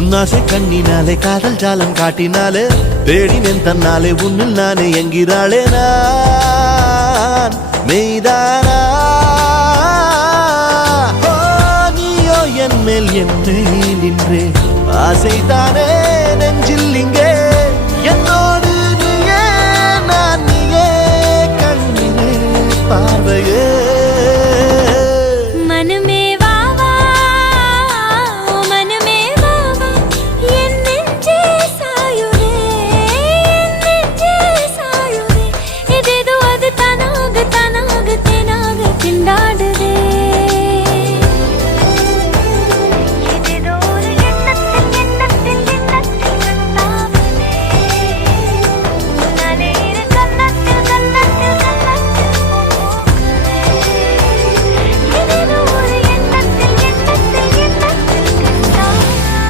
உன்னாசை கண்ணினாலே காதல் ஜாலம் காட்டினாலே தேடினேன் தன்னாலே உன்னில் நானே என்கிறாளே நான் மெய்தானா நீயோ என் மேல் என்னை நின்றே ஆசைதானே